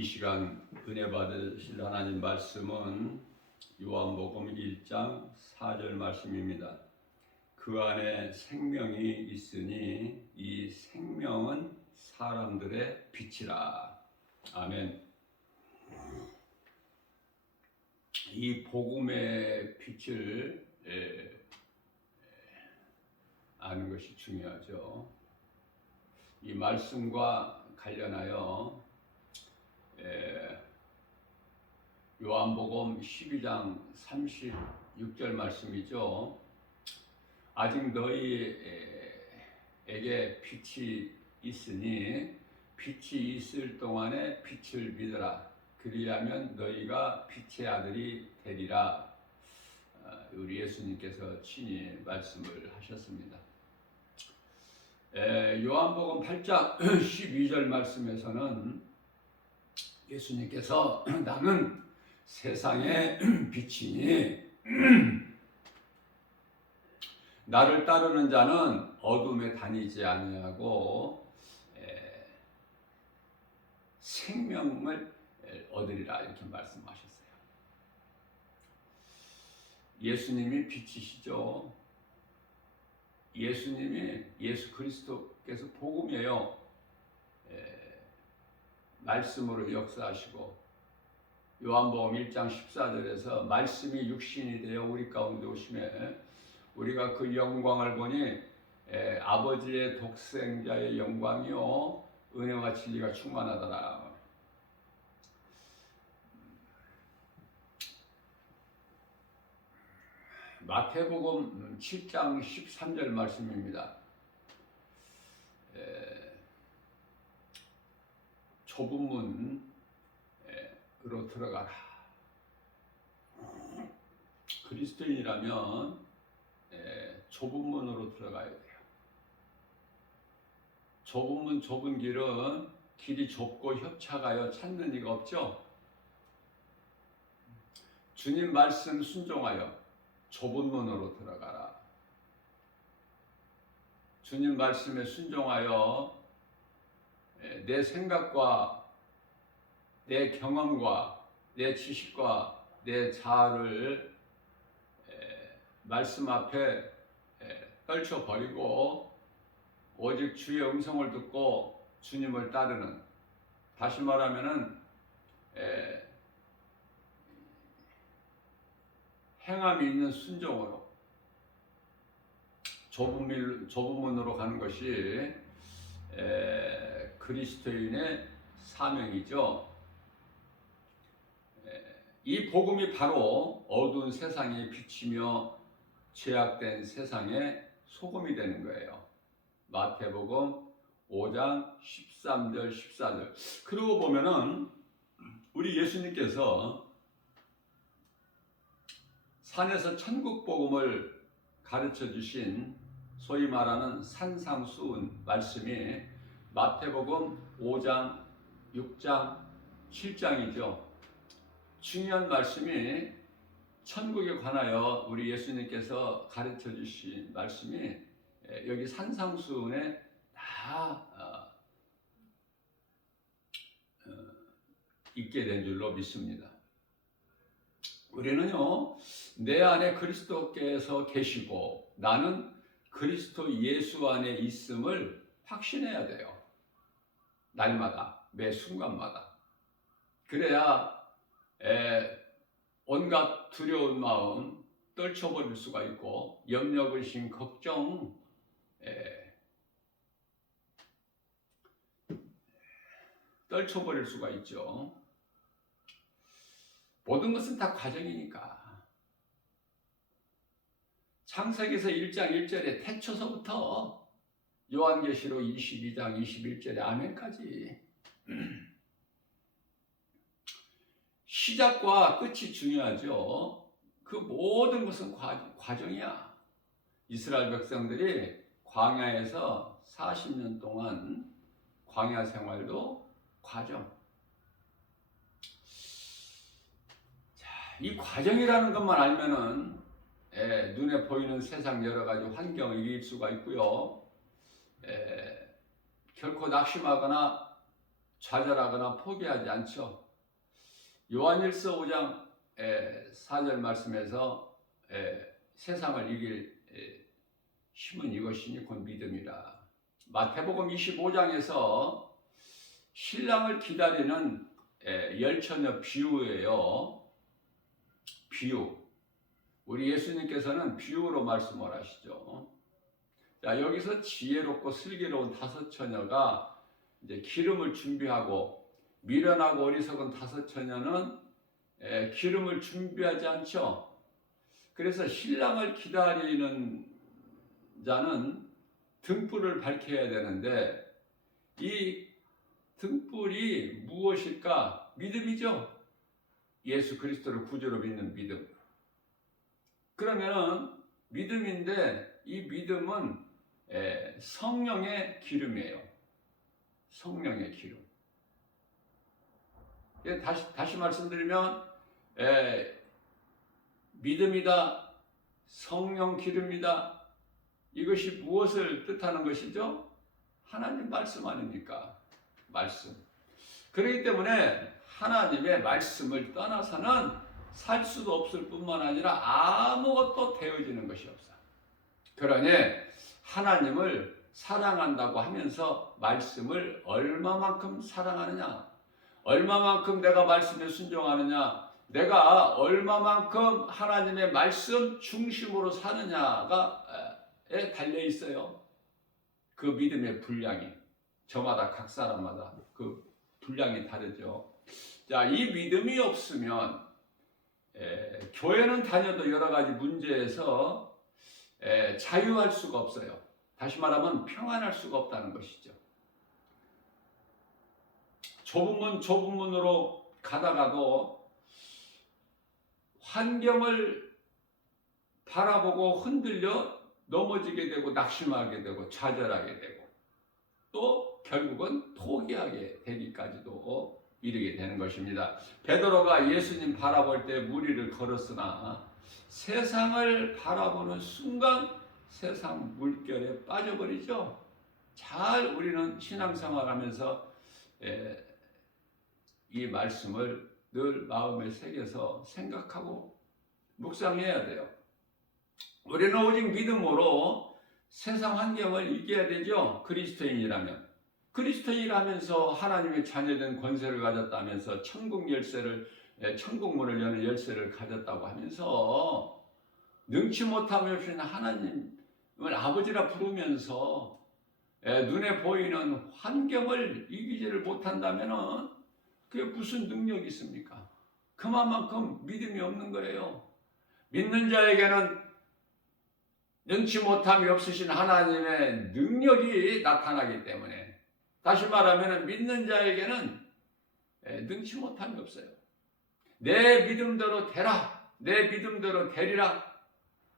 이 시간 은혜 받으실 하나님 말씀은 요한복음 1장 4절 말씀입니다. 그 안에 생명이 있으니 이 생명은 사람들의 빛이라. 아멘. 이 복음의 빛을 아는 것이 중요하죠. 이 말씀과 관련하여 요한복음 12장 36절 말씀이죠. 아직 너희에게 빛이 있으니 빛이 있을 동안에 빛을 믿어라. 그리하면 너희가 빛의 아들이 되리라. 우리 예수님께서 친히 말씀을 하셨습니다. 요한복음 8장 12절 말씀에서는 예수님께서 나는 세상의 빛이니 나를 따르는 자는 어둠에 다니지 아니하고 생명을 얻으리라 이렇게 말씀하셨어요. 예수님이 빛이시죠. 예수님이 예수 그리스도께서 복음이에요. 말씀으로 역사하시고 요한복음 1장 14절에서 말씀이 육신이 되어 우리 가운데 오심에 우리가 그 영광을 보니 아버지의 독생자의 영광이요 은혜와 진리가 충만하더라. 마태복음 7장 13절 말씀입니다. 좁은 문으로 들어가라. 그리스도인이라면 좁은 문으로 들어가야 돼요. 좁은 문, 좁은 길은 길이 좁고 협착하여 찾는 이가 없죠. 주님 말씀 순종하여 좁은 문으로 들어가라. 주님 말씀에 순종하여 내 생각과 내 경험과 내 지식과 내 자아를 말씀 앞에 떨쳐버리고 오직 주의 음성을 듣고 주님을 따르는, 다시 말하면은 행함이 있는 순종으로 좁은 문으로 가는 것이 그리스도인의 사명이죠. 이 복음이 바로 어두운 세상에 비치며 죄악된 세상에 소금이 되는 거예요. 마태복음 5장 13절 14절. 그러고 보면은 우리 예수님께서 산에서 천국 복음을 가르쳐 주신 소위 말하는 산상수훈 말씀이 마태복음 5장, 6장, 7장이죠. 중요한 말씀이 천국에 관하여 우리 예수님께서 가르쳐 주신 말씀이 여기 산상수훈에 다 있게 된 줄로 믿습니다. 우리는요, 내 안에 그리스도께서 계시고 나는 그리스도 예수 안에 있음을 확신해야 돼요. 날마다, 매 순간마다. 그래야 온갖 두려운 마음 떨쳐버릴 수가 있고 염려, 근심, 걱정 떨쳐버릴 수가 있죠. 모든 것은 다 과정이니까. 창세기에서 1장 1절에 태초서부터 요한계시록 22장 21절에 아멘까지 시작과 끝이 중요하죠. 그 모든 것은 과정이야. 이스라엘 백성들이 광야에서 40년 동안 광야 생활도 과정. 이 과정이라는 것만 알면은 눈에 보이는 세상 여러 가지 환경을 이길 수가 있고요. 결코 낙심하거나 좌절하거나 포기하지 않죠. 요한일서 5장 4절 말씀에서 세상을 이길 힘은 이것이니 곧 믿음이라. 마태복음 25장에서 신랑을 기다리는 열처녀 비유예요. 비유. 우리 예수님께서는 비유로 말씀을 하시죠. 자, 여기서 지혜롭고 슬기로운 5 처녀가 이제 기름을 준비하고, 미련하고 어리석은 5 처녀는 기름을 준비하지 않죠. 그래서 신랑을 기다리는 자는 등불을 밝혀야 되는데, 이 등불이 무엇일까? 믿음이죠. 예수 그리스도를 구주로 믿는 믿음. 그러면은 믿음인데, 이 믿음은 성령의 기름이에요. 성령의 기름. 다시 말씀드리면 믿음이다, 성령 기름이다. 이것이 무엇을 뜻하는 것이죠? 하나님 말씀 아닙니까? 말씀. 그렇기 때문에 하나님의 말씀을 떠나서는 살 수도 없을 뿐만 아니라 아무것도 되어지는 것이 없어. 그러니 하나님을 사랑한다고 하면서 말씀을 얼마만큼 사랑하느냐, 얼마만큼 내가 말씀에 순종하느냐, 내가 얼마만큼 하나님의 말씀 중심으로 사느냐가에 달려 있어요. 그 믿음의 분량이 저마다 각 사람마다 그 분량이 다르죠. 자, 이 믿음이 없으면 교회는 다녀도 여러 가지 문제에서 자유할 수가 없어요. 다시 말하면 평안할 수가 없다는 것이죠. 좁은 문으로 가다가도 환경을 바라보고 흔들려 넘어지게 되고 낙심하게 되고 좌절하게 되고 또 결국은 포기하게 되기까지도 이르게 되는 것입니다. 베드로가 예수님 바라볼 때 무리를 걸었으나 세상을 바라보는 순간 세상 물결에 빠져버리죠. 잘 우리는 신앙생활하면서 이 말씀을 늘 마음에 새겨서 생각하고 묵상해야 돼요. 우리는 오직 믿음으로 세상 환경을 이겨야 되죠. 그리스도인이라면. 그리스도인이라면서 하나님의 자녀된 권세를 가졌다면서 천국 열쇠를, 천국 문을 여는 열쇠를 가졌다고 하면서 능치 못함이 없이 하나님을 아버지라 부르면서 눈에 보이는 환경을 이기지를 못한다면 그게 무슨 능력이 있습니까? 그만큼 믿음이 없는 거예요. 믿는 자에게는 능치 못함이 없으신 하나님의 능력이 나타나기 때문에, 다시 말하면 믿는 자에게는 능치 못함이 없어요. 내 믿음대로 되라, 내 믿음대로 되리라,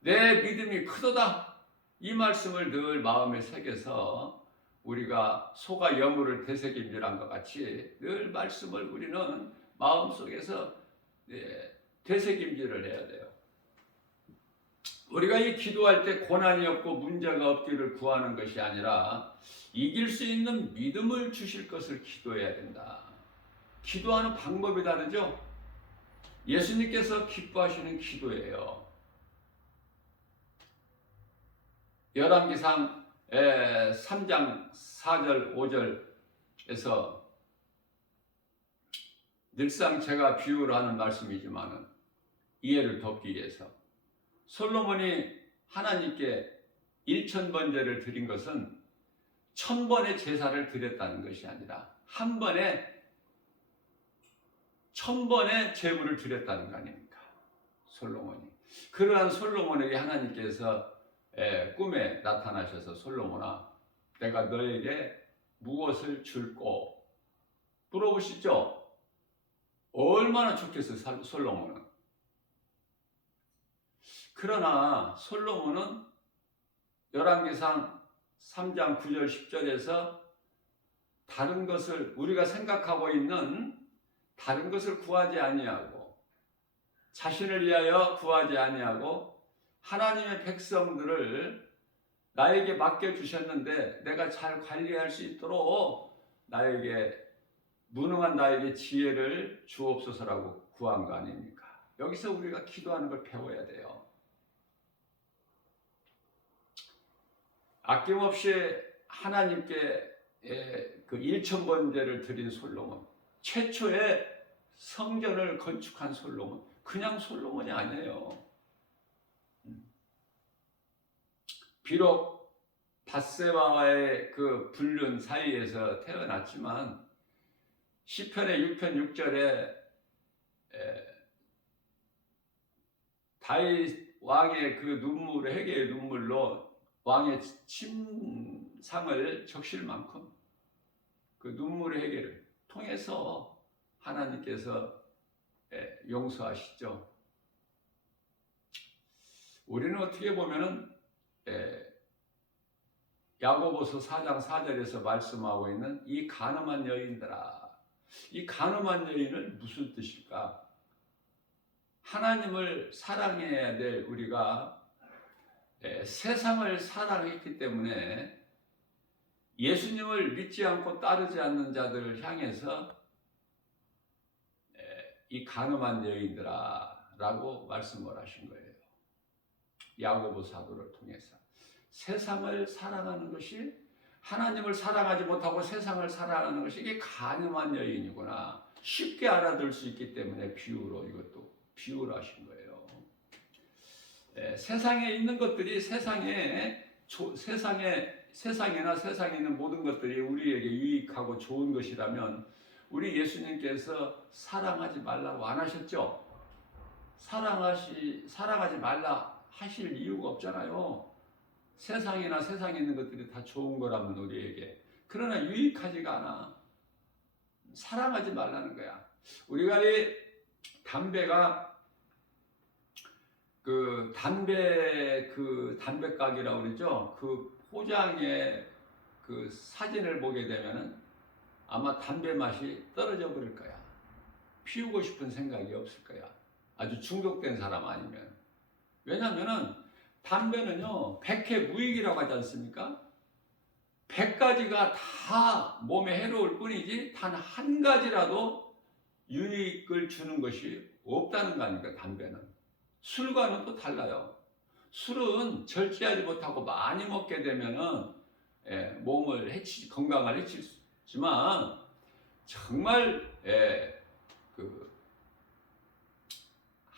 내 믿음이 크도다. 이 말씀을 늘 마음에 새겨서 우리가 소가 여물을 되새김질한 것 같이 늘 말씀을 우리는 마음속에서 되새김질을 해야 돼요. 우리가 이 기도할 때 고난이 없고 문제가 없기를 구하는 것이 아니라 이길 수 있는 믿음을 주실 것을 기도해야 된다. 기도하는 방법이 다르죠? 예수님께서 기뻐하시는 기도예요. 열왕기상 3장 4절 5절에서 늘상 제가 비유를 하는 말씀이지만 이해를 돕기 위해서 솔로몬이 하나님께 1000번제를 드린 것은 1000번의 제사를 드렸다는 것이 아니라 한 번에 1000번의 제물을 드렸다는 거 아닙니까? 솔로몬이. 그러한 솔로몬에게 하나님께서 꿈에 나타나셔서 솔로몬아, 내가 너에게 무엇을 줄꼬? 물어보시죠? 얼마나 좋겠어요, 솔로몬은. 그러나 솔로몬은 열왕기상 3장 9절 10절에서 다른 것을, 우리가 생각하고 있는 다른 것을 구하지 아니하고 자신을 위하여 구하지 아니하고 하나님의 백성들을 나에게 맡겨주셨는데 내가 잘 관리할 수 있도록 나에게 무능한 나에게 지혜를 주옵소서라고 구한 거 아닙니까? 여기서 우리가 기도하는 걸 배워야 돼요. 아낌없이 하나님께 그 1,000번제를 드린 솔로몬, 최초의 성전을 건축한 솔로몬, 그냥 솔로몬이 아니에요. 비록 밧세바와의 그 불륜 사이에서 태어났지만 시편의 6편 6절에 다윗 왕의 그 눈물, 회개의 눈물로 왕의 침상을 적실 만큼 그 눈물의 회개를 통해서 하나님께서 용서하시죠. 우리는 어떻게 보면은 야고보서 4장 4절에서 말씀하고 있는 이 간음한 여인들아, 이 간음한 여인은 무슨 뜻일까? 하나님을 사랑해야 될 우리가 세상을 사랑했기 때문에 예수님을 믿지 않고 따르지 않는 자들을 향해서 이 간음한 여인들아 라고 말씀을 하신 거예요. 야고보 사도를 통해서 세상을 사랑하는 것이, 하나님을 사랑하지 못하고 세상을 사랑하는 것이 이게 간음한 여인이구나 쉽게 알아들 수 있기 때문에 비유로, 이것도 비유를 하신 거예요. 세상에 있는 것들이 세상에나 세상에 있는 모든 것들이 우리에게 유익하고 좋은 것이라면 우리 예수님께서 사랑하지 말라고 안 하셨죠? 사랑하지 말라 하실 이유가 없잖아요. 세상이나 세상에 있는 것들이 다 좋은 거라면 우리에게. 그러나 유익하지가 않아. 사랑하지 말라는 거야. 우리가 이 담배가 그 담배각이라고 그러죠. 그 포장에 그 사진을 보게 되면은 아마 담배 맛이 떨어져 버릴 거야. 피우고 싶은 생각이 없을 거야. 아주 중독된 사람 아니면. 왜냐면은 담배는요, 백해무익이라고 하지 않습니까? 100가지가 다 몸에 해로울 뿐이지 단 한 가지라도 유익을 주는 것이 없다는 거 아닙니까, 담배는. 술과는 또 달라요. 술은 절제하지 못하고 많이 먹게 되면은 몸을 건강을 해치지만 정말 그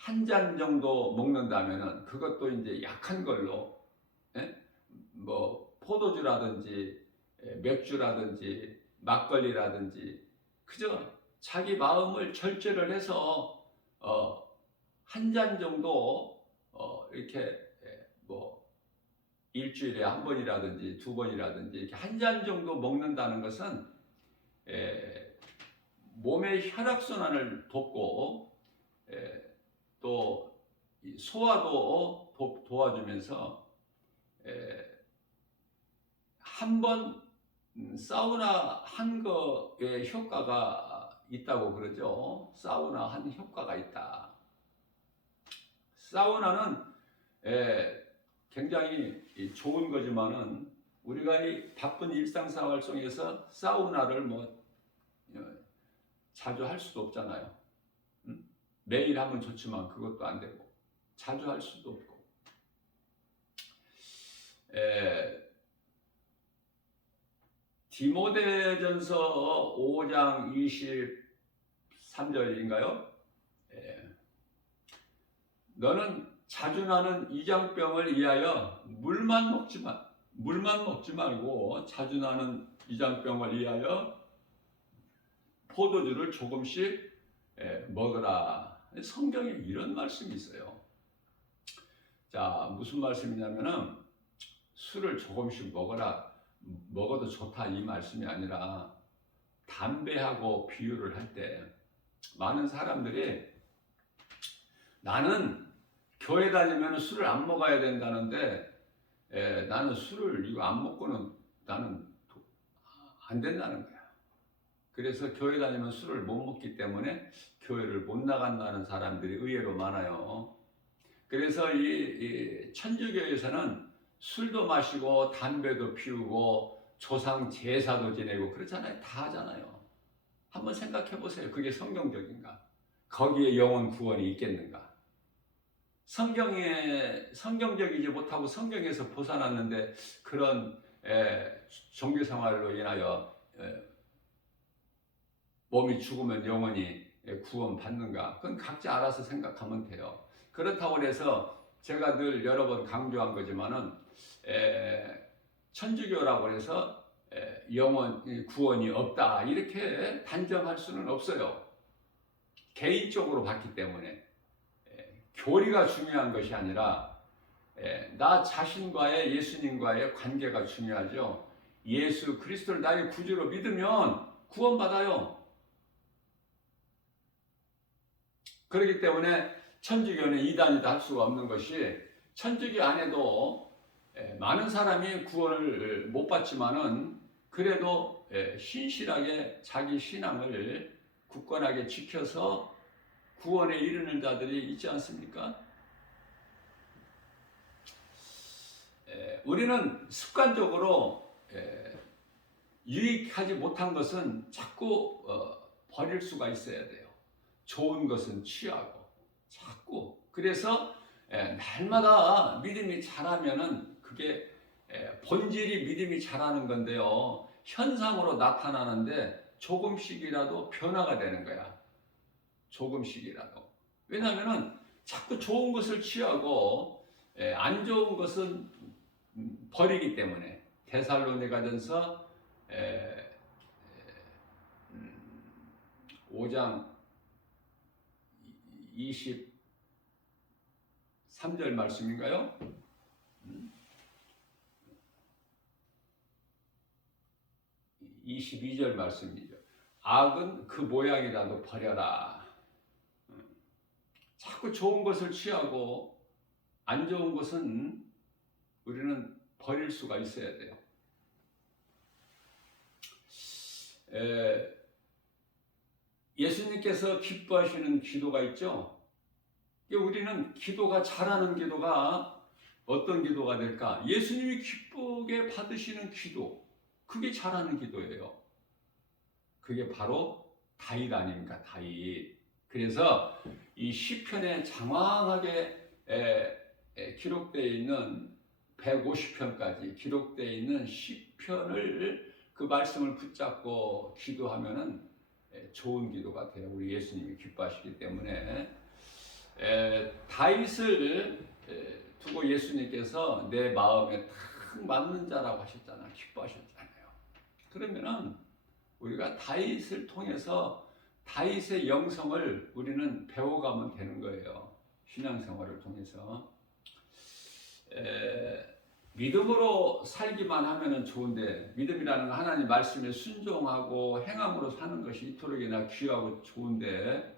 한 잔 정도 먹는다면은 그것도 이제 약한 걸로 뭐 포도주라든지 맥주라든지 막걸리라든지 그저 자기 마음을 절제를 해서 한 잔 정도 이렇게 뭐 일주일에 한 번이라든지 두 번이라든지 이렇게 한 잔 정도 먹는다는 것은 몸의 혈액순환을 돕고 또 소화도 도와주면서 한 번 사우나 한 거에 효과가 있다고 그러죠. 사우나 한 효과가 있다. 사우나는 굉장히 좋은 거지만은 우리가 이 바쁜 일상생활 속에서 사우나를 뭐 자주 할 수도 없잖아요. 매일 하면 좋지만 그것도 안 되고 자주 할 수도 없고. 디모데전서 5장 23절인가요? 너는 자주 나는 이장병을 위하여 물만 먹지 말고 자주 나는 이장병을 위하여 포도주를 조금씩 먹으라. 성경에 이런 말씀이 있어요. 자, 무슨 말씀이냐면은 술을 조금씩 먹어도 좋다 이 말씀이 아니라 담배하고 비유를 할 때 많은 사람들이 나는 교회 다니면 술을 안 먹어야 된다는데 나는 술을 이거 안 먹고는 나는 안 된다는 거야. 그래서 교회 다니면 술을 못 먹기 때문에 교회를 못 나간다는 사람들이 의외로 많아요. 그래서 이 천주교에서는 술도 마시고 담배도 피우고 조상 제사도 지내고 그렇잖아요. 다 하잖아요. 한번 생각해 보세요. 그게 성경적인가? 거기에 영혼 구원이 있겠는가? 성경적이지 못하고 성경에서 벗어났는데 그런 종교 생활로 인하여 몸이 죽으면 영혼이 구원받는가? 그건 각자 알아서 생각하면 돼요. 그렇다고 해서 제가 늘 여러 번 강조한 거지만은 천주교라고 해서 영혼 구원이 없다 이렇게 단정할 수는 없어요. 개인적으로 봤기 때문에 교리가 중요한 것이 아니라 나 자신과의 예수님과의 관계가 중요하죠. 예수 그리스도를 나의 구주로 믿으면 구원받아요. 그렇기 때문에 천주교는 이단이다 할 수가 없는 것이 천주교 안에도 많은 사람이 구원을 못 받지만은 그래도 신실하게 자기 신앙을 굳건하게 지켜서 구원에 이르는 자들이 있지 않습니까? 우리는 습관적으로 유익하지 못한 것은 자꾸 버릴 수가 있어야 돼요. 좋은 것은 취하고 자꾸 그래서 날마다 믿음이 자라면은 그게 본질이 믿음이 자라는 건데요. 현상으로 나타나는데 조금씩이라도 변화가 되는 거야. 조금씩이라도. 왜냐하면은 자꾸 좋은 것을 취하고 안 좋은 것은 버리기 때문에. 데살로니가전서 5장 23절 말씀인가요? 22절 말씀이죠. 악은 그 모양이라도 버려라. 자꾸 좋은 것을 취하고 안 좋은 것은 우리는 버릴 수가 있어야 돼요. 예수님께서 기뻐하시는 기도가 있죠. 우리는 기도가 잘하는 기도가 어떤 기도가 될까? 예수님이 기쁘게 받으시는 기도, 그게 잘하는 기도예요. 그게 바로 다윗 아닙니까? 다윗. 그래서 이 시편에 장황하게 기록되어 있는 150편까지 기록되어 있는 시편을 그 말씀을 붙잡고 기도하면은 좋은 기도가 돼요. 우리 예수님이 기뻐하시기 때문에 다윗을 두고 예수님께서 내 마음에 딱 맞는 자라고 하셨잖아요. 기뻐하셨잖아요. 그러면은 우리가 다윗을 통해서 다윗의 영성을 우리는 배워가면 되는 거예요. 신앙생활을 통해서. 믿음으로 살기만 하면 좋은데 믿음이라는 건 하나님 말씀에 순종하고 행함으로 사는 것이 이토록이나 귀하고 좋은데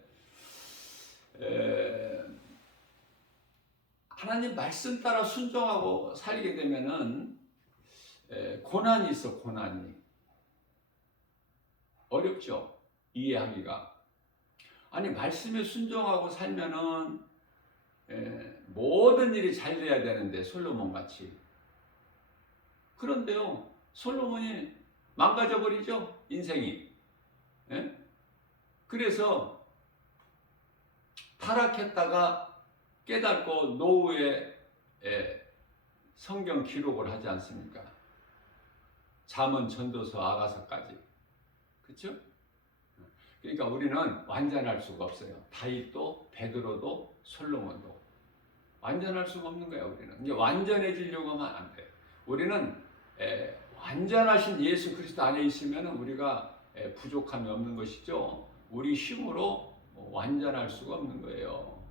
하나님 말씀 따라 순종하고 살게 되면은 고난이 있어. 고난이 어렵죠. 이해하기가. 아니 말씀에 순종하고 살면은 모든 일이 잘 돼야 되는데 솔로몬 같이. 그런데요, 솔로몬이 망가져 버리죠, 인생이. 그래서 타락했다가 깨닫고 노후에 성경 기록을 하지 않습니까? 잠언, 전도서, 아가서까지. 그렇죠? 그러니까 우리는 완전할 수가 없어요. 다윗도, 베드로도, 솔로몬도 완전할 수가 없는 거예요. 우리는 이제 완전해지려고 하면 안 돼요. 우리는 완전하신 예수 그리스도 안에 있으면 우리가 부족함이 없는 것이죠. 우리 힘으로 완전할 수가 없는 거예요.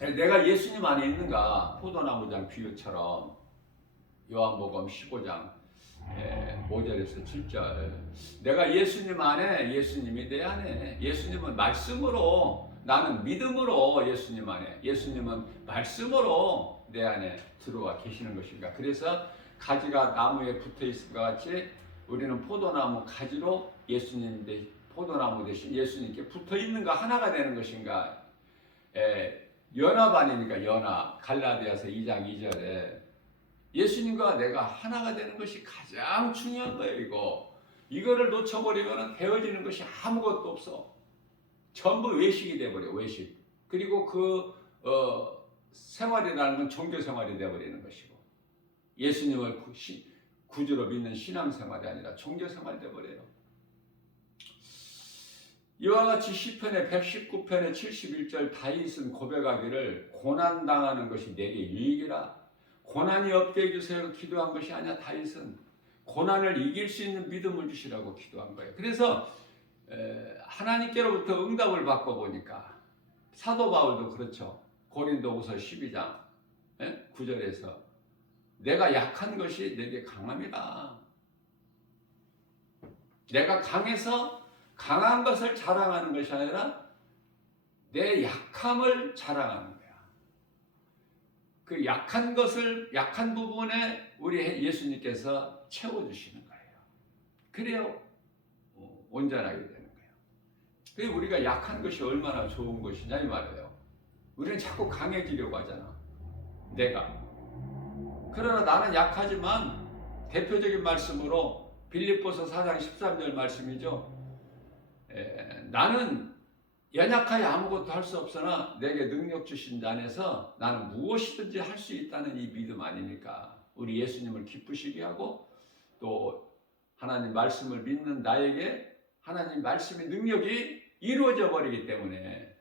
내가 예수님 안에 있는가? 포도나무장 비유처럼 요한복음 15장 5절에서 7절. 내가 예수님 안에, 예수님이 내 안에. 예수님은 말씀으로, 나는 믿음으로 예수님 안에, 예수님은 말씀으로 내 안에 들어와 계시는 것인가. 그래서 가지가 나무에 붙어 있을 것 같이 우리는 포도나무 가지로 예수님 포도나무 대신 예수님께 붙어 있는가, 하나가 되는 것인가. 연합 아닙니까? 연합. 갈라디아서 2장 2절에 예수님과 내가 하나가 되는 것이 가장 중요한 거예요. 이거 이거를 놓쳐버리면 되어지는 것이 아무것도 없어. 전부 외식이 돼버려, 외식. 그리고 생활이라는 건 종교 생활이 돼버리는 것이고, 예수님을 구주로 믿는 신앙생활이 아니라 종교 생활이 돼버려요. 이와 같이 시편의 119편의 71절 다윗은 고백하기를 고난당하는 것이 내게 유익이라. 고난이 없게 해주세요 기도한 것이 아니야. 다윗은 고난을 이길 수 있는 믿음을 주시라고 기도한 거예요. 그래서 하나님께로부터 응답을 받고 보니까 사도 바울도 그렇죠. 고린도후서 12장 9절에서 내가 약한 것이 내게 강함이라. 내가 강해서 강한 것을 자랑하는 것이 아니라 내 약함을 자랑하는 거야. 그 약한 것을, 약한 부분에 우리 예수님께서 채워주시는 거예요. 그래야 온전하게 되는 거예요. 그게 우리가 약한 것이 얼마나 좋은 것이냐 이 말이에요. 우리는 자꾸 강해지려고 하잖아. 내가. 그러나 나는 약하지만 대표적인 말씀으로 빌립보서 4장 13절 말씀이죠. 나는 연약하여 아무것도 할 수 없으나 내게 능력 주신 자 안에서 나는 무엇이든지 할 수 있다는 이 믿음 아닙니까? 우리 예수님을 기쁘시게 하고 또 하나님 말씀을 믿는 나에게 하나님 말씀의 능력이 이루어져 버리기 때문에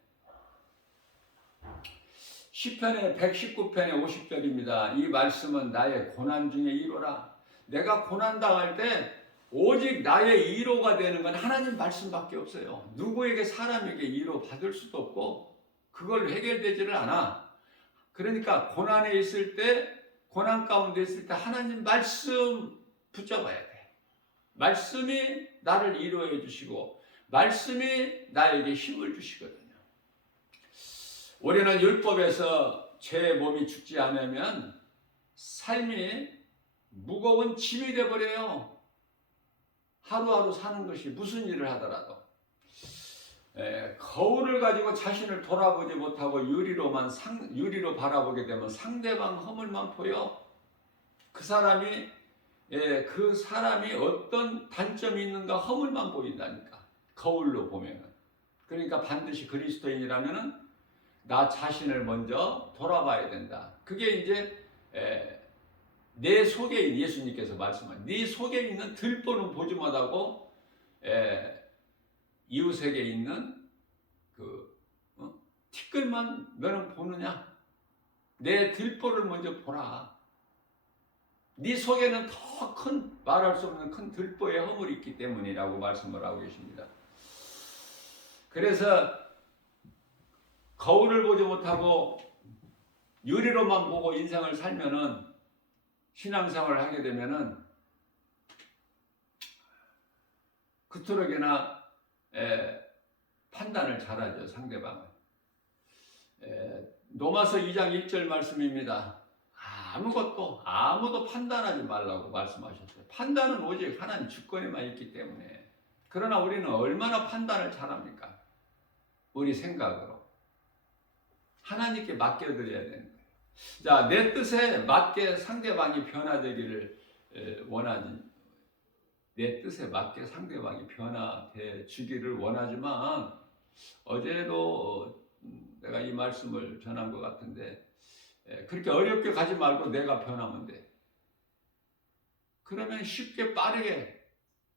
시편의 119편의 50절입니다. 이 말씀은 나의 고난 중에 이로라. 내가 고난당할 때 오직 나의 위로가 되는 건 하나님 말씀밖에 없어요. 누구에게 사람에게 위로 받을 수도 없고 그걸 해결되지를 않아. 그러니까 고난에 있을 때, 고난 가운데 있을 때 하나님 말씀 붙잡아야 돼. 말씀이 나를 위로해 주시고 말씀이 나에게 힘을 주시거든요. 우리는 율법에서 제 몸이 죽지 않으면 삶이 무거운 짐이 되어버려요. 하루하루 사는 것이 무슨 일을 하더라도 거울을 가지고 자신을 돌아보지 못하고 유리로 바라보게 되면 상대방 허물만 보여. 그 사람이 어떤 단점이 있는가 허물만 보인다니까. 거울로 보면은. 그러니까 반드시 그리스도인이라면은 나 자신을 먼저 돌아봐야 된다. 그게 이제 내 속에 예수님께서 말씀한 네 속에 있는 들보는 보지 못하고 이웃에게 있는 티끌만 너는 보느냐? 내 들보를 먼저 보라. 네 속에는 더 큰 말할 수 없는 큰 들보의 허물이 있기 때문이라고 말씀을 하고 계십니다. 그래서 거울을 보지 못하고 유리로만 보고 인생을 살면은 신앙생활을 하게 되면은 그토록이나 판단을 잘하죠. 상대방은. 로마서 2장 1절 말씀입니다. 아무도 판단하지 말라고 말씀하셨어요. 판단은 오직 하나님 주권에만 있기 때문에. 그러나 우리는 얼마나 판단을 잘합니까? 우리 생각으로. 하나님께 맡겨드려야 되는 거예요. 자, 내 뜻에 맞게 상대방이 변화되기를 내 뜻에 맞게 상대방이 변화돼 주기를 원하지만 어제도 내가 이 말씀을 전한 것 같은데 그렇게 어렵게 가지 말고 내가 변하면 돼. 그러면 쉽게 빠르게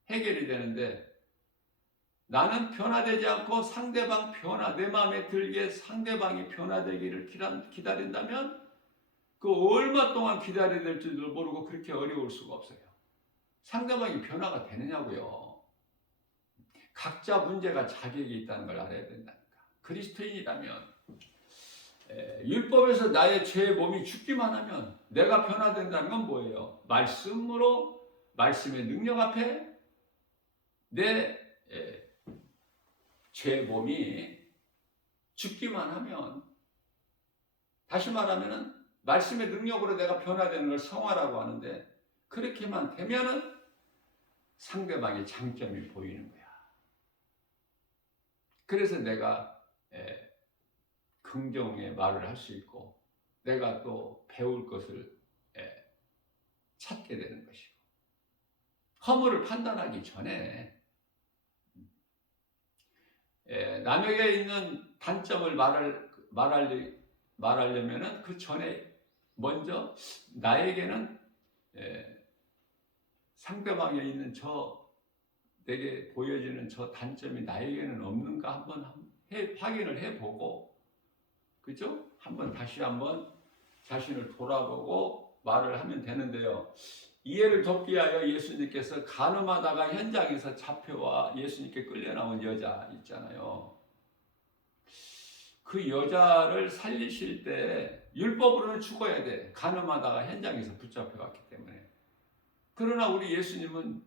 해결이 되는데 나는 변화되지 않고 상대방 내 마음에 들게 상대방이 변화되기를 기다린다면 그 얼마 동안 기다려야 될지도 모르고 그렇게 어려울 수가 없어요. 상대방이 변화가 되느냐고요. 각자 문제가 자격이 있다는 걸 알아야 된다니까. 그리스도인이라면 율법에서 나의 죄의 몸이 죽기만 하면 내가 변화된다는 건 뭐예요? 말씀의 능력 앞에 내 죄의 몸이 죽기만 하면, 다시 말하면 말씀의 능력으로 내가 변화되는 걸 성화라고 하는데 그렇게만 되면은 상대방의 장점이 보이는 거야. 그래서 내가 긍정의 말을 할 수 있고 내가 또 배울 것을 찾게 되는 것이고 허물을 판단하기 전에 남에게 있는 단점을 말하려면은 그 전에 먼저 나에게는 상대방에 있는 내게 보여지는 저 단점이 나에게는 없는가 한번 확인을 해보고, 그죠? 다시 한번 자신을 돌아보고 말을 하면 되는데요. 이해를 돕기 위하여 예수님께서 간음하다가 현장에서 잡혀와 예수님께 끌려 나온 여자 있잖아요. 그 여자를 살리실 때 율법으로는 죽어야 돼. 간음하다가 현장에서 붙잡혀갔기 때문에. 그러나 우리 예수님은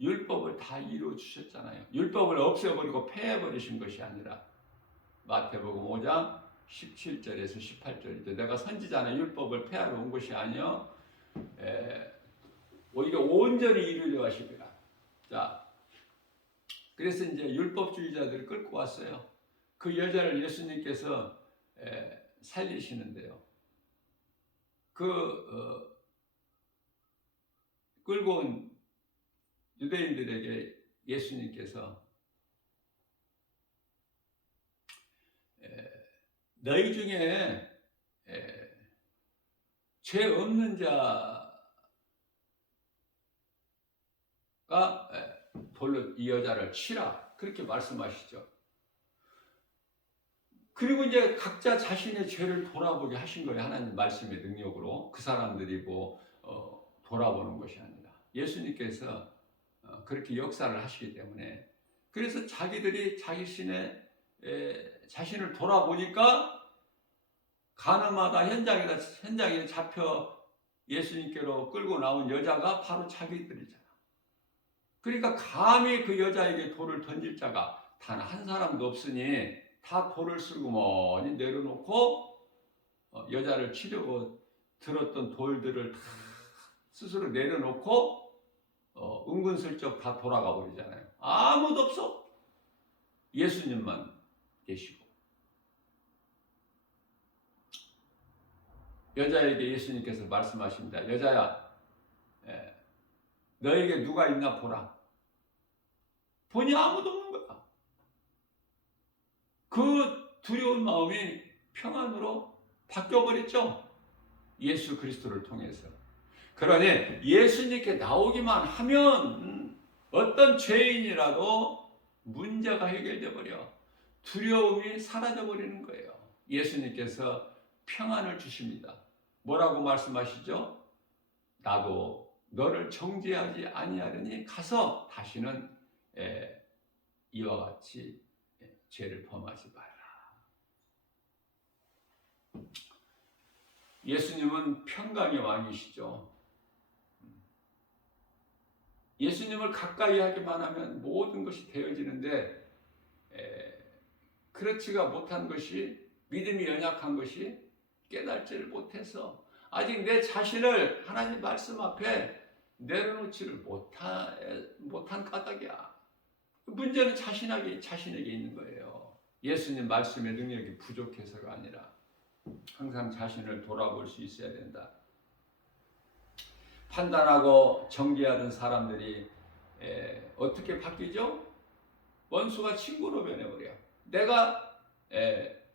율법을 다 이루어 주셨잖아요. 율법을 없애버리고 폐해버리신 것이 아니라 마태복음 5장 17절에서 18절이죠. 내가 선지자나 율법을 폐하러 온 것이 아니요 오히려 온전히 이루려 하시리라. 자, 그래서 이제 율법주의자들을 끌고 왔어요. 그 여자를 예수님께서 살리시는데요. 끌고 온 유대인들에게 예수님께서 너희 중에 죄 없는 자가 돌로 이 여자를 치라, 그렇게 말씀하시죠. 그리고 이제 각자 자신의 죄를 돌아보게 하신 거예요. 하나님 말씀의 능력으로. 그 사람들이 돌아보는 것이 아니라 예수님께서 그렇게 역사를 하시기 때문에, 그래서 자기들이 자신을 돌아보니까 간음하다 현장에 잡혀 예수님께로 끌고 나온 여자가 바로 자기들이잖아. 그러니까 감히 그 여자에게 돌을 던질 자가 단 한 사람도 없으니 다 돌을 슬그머니 내려놓고 여자를 치려고 들었던 돌들을 다 스스로 내려놓고 은근슬쩍 다 돌아가 버리잖아요. 아무도 없어. 예수님만 계시고. 여자에게 예수님께서 말씀하십니다. 여자야, 너에게 누가 있나 보라. 보니 아무도 없는 거야. 그 두려운 마음이 평안으로 바뀌어버렸죠. 예수 그리스도를 통해서. 그러니 예수님께 나오기만 하면 어떤 죄인이라도 문제가 해결돼 버려. 두려움이 사라져 버리는 거예요. 예수님께서 평안을 주십니다. 뭐라고 말씀하시죠? 나도 너를 정죄하지 아니하려니 가서 다시는 이와 같이 죄를 범하지 말라. 예수님은 평강의 왕이시죠. 예수님을 가까이 하기만 하면 모든 것이 되어지는데, 그렇지가 못한 것이, 믿음이 연약한 것이 깨닫지를 못해서 아직 내 자신을 하나님 말씀 앞에 내려놓지를 못한 까닭이야. 문제는 자신에게 있는 거예요. 예수님 말씀의 능력이 부족해서가 아니라 항상 자신을 돌아볼 수 있어야 된다. 판단하고 정죄하던 사람들이 어떻게 바뀌죠? 원수가 친구로 변해버려. 내가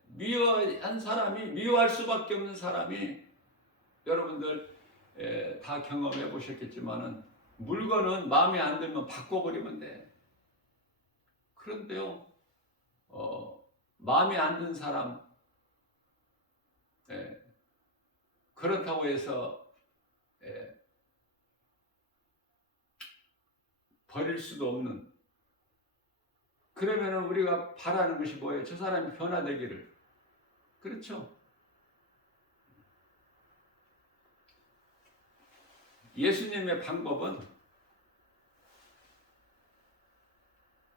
미워할 수밖에 없는 사람이, 여러분들 다 경험해 보셨겠지만은 물건은 마음에 안 들면 바꿔버리면 돼. 그런데요, 마음에 안 든 사람, 그렇다고 해서 버릴 수도 없는, 그러면은 우리가 바라는 것이 뭐예요? 저 사람이 변화되기를. 그렇죠? 예수님의 방법은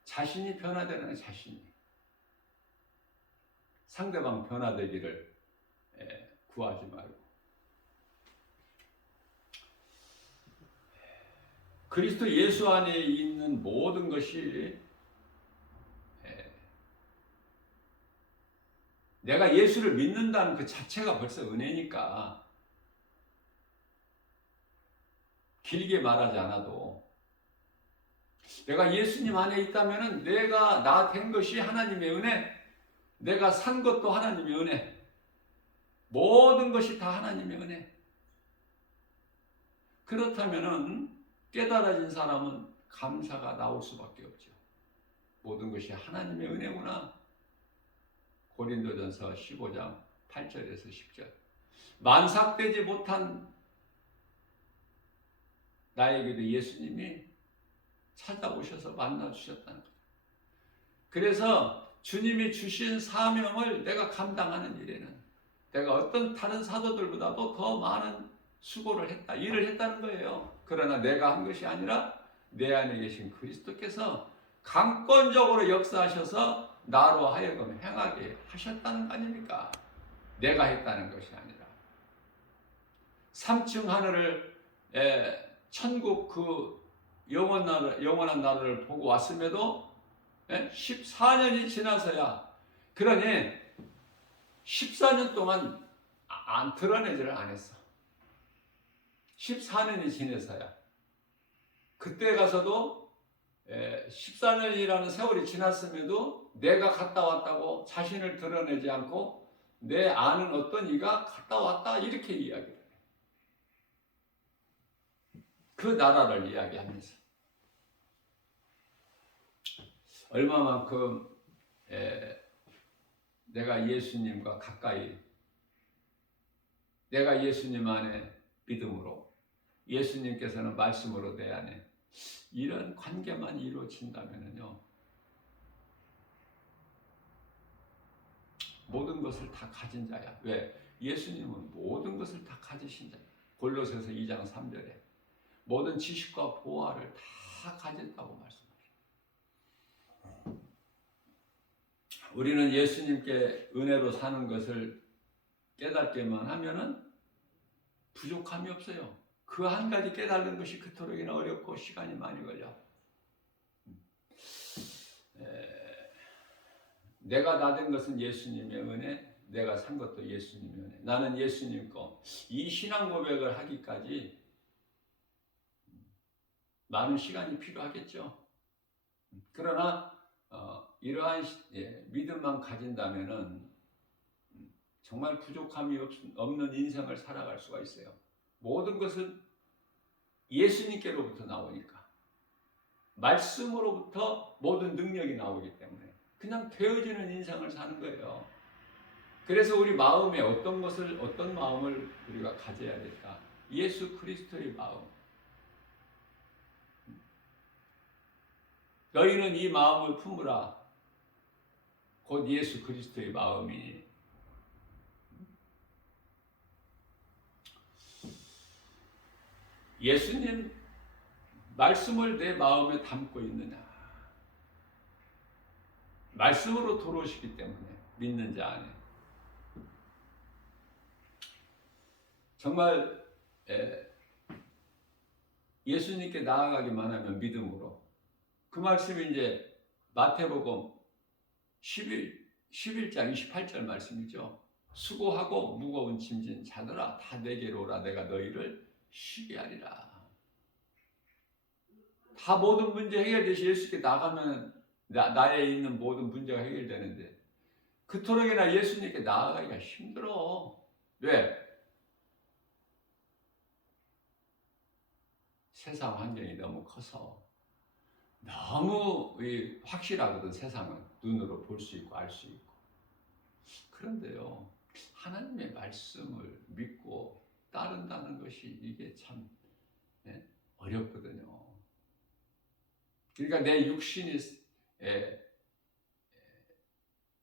자신이 변화되는, 자신이 상대방 변화되기를 구하지 말고, 그리스도 예수 안에 있는 모든 것이, 내가 예수를 믿는다는 그 자체가 벌써 은혜니까 길게 말하지 않아도 내가 예수님 안에 있다면 내가 나 된 것이 하나님의 은혜, 내가 산 것도 하나님의 은혜, 모든 것이 다 하나님의 은혜. 그렇다면 깨달아진 사람은 감사가 나올 수밖에 없죠. 모든 것이 하나님의 은혜구나. 고린도전서 15장 8절에서 10절. 만삭되지 못한 나에게도 예수님이 찾아오셔서 만나주셨다는 거죠. 그래서 주님이 주신 사명을 내가 감당하는 일에는 내가 어떤 다른 사도들보다도 더 많은 수고를 했다, 일을 했다는 거예요. 그러나 내가 한 것이 아니라 내 안에 계신 그리스도께서 강권적으로 역사하셔서 나로 하여금 행하게 하셨다는 거 아닙니까? 내가 했다는 것이 아니라. 3층 하늘을 천국 그 영원한 나라를 보고 왔음에도 14년이 지나서야, 그러니 14년 동안 드러내지를 안 했어. 14년이 지나서야. 그때 가서도 14년이라는 세월이 지났음에도 내가 갔다 왔다고 자신을 드러내지 않고 내 아는 어떤 이가 갔다 왔다 이렇게 이야기를 해요. 그 나라를 이야기하면서 얼마만큼 내가 예수님과 가까이, 내가 예수님 안에 믿음으로, 예수님께서는 말씀으로 내 안에 이런 관계만 이루어진다면요, 모든 것을 다 가진 자야. 왜? 예수님은 모든 것을 다 가지신 자야. 골로새서 2장 3절에 모든 지식과 보화를 다 가졌다고 말씀하십니다. 우리는 예수님께 은혜로 사는 것을 깨닫게만 하면은 부족함이 없어요. 그 한 가지 깨닫는 것이 그토록이나 어렵고 시간이 많이 걸려. 내가 나 된 것은 예수님의 은혜, 내가 산 것도 예수님의 은혜. 나는 예수님 거. 이 신앙 고백을 하기까지 많은 시간이 필요하겠죠. 그러나 이러한 믿음만 가진다면은 정말 부족함이 없는 인생을 살아갈 수가 있어요. 모든 것은 예수님께로부터 나오니까, 말씀으로부터 모든 능력이 나오기 때문에 그냥 되어지는 인생을 사는 거예요. 그래서 우리 마음에 어떤 마음을 우리가 가져야 될까? 예수 그리스도의 마음. 너희는 이 마음을 품으라. 곧 예수 그리스도의 마음이니. 예수님 말씀을 내 마음에 담고 있느냐? 말씀으로 들어오시기 때문에 믿는 자 안에 정말 예수님께 나아가기만 하면 믿음으로, 그 말씀이 이제 마태복음 11장 28절 말씀이죠. 수고하고 무거운 짐진 자들아 다 내게로 오라. 내가 너희를 쉬게 하리라. 다 모든 문제 해결되시 예수께 나가면 나에 있는 모든 문제가 해결되는데 그토록이나 예수님께 나아가기가 힘들어. 왜? 세상 환경이 너무 커서 너무 확실하거든. 세상은 눈으로 볼 수 있고 알 수 있고. 그런데요, 하나님의 말씀을 믿고 따른다는 것이 이게 참 어렵거든요. 그러니까 내 육신이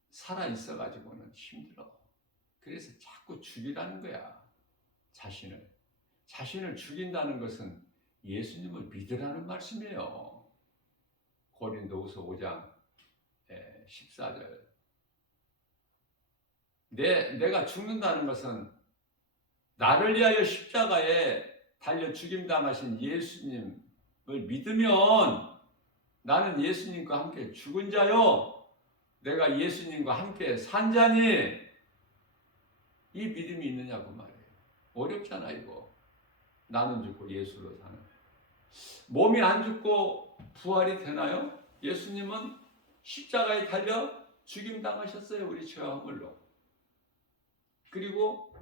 살아 있어가지고는 힘들어. 그래서 자꾸 죽이라는 거야. 자신을 죽인다는 것은 예수님을 믿으라는 말씀이에요. 고린도후서 5장 14절. 내가 죽는다는 것은 나를 위하여 십자가에 달려 죽임당하신 예수님을 믿으면 나는 예수님과 함께 죽은 자요, 내가 예수님과 함께 산 자니, 이 믿음이 있느냐고 말이에요. 어렵잖아 이거. 나는 죽고 예수로 사는. 몸이 안 죽고 부활이 되나요? 예수님은 십자가에 달려 죽임당하셨어요. 우리 죄와 허물로. 그리고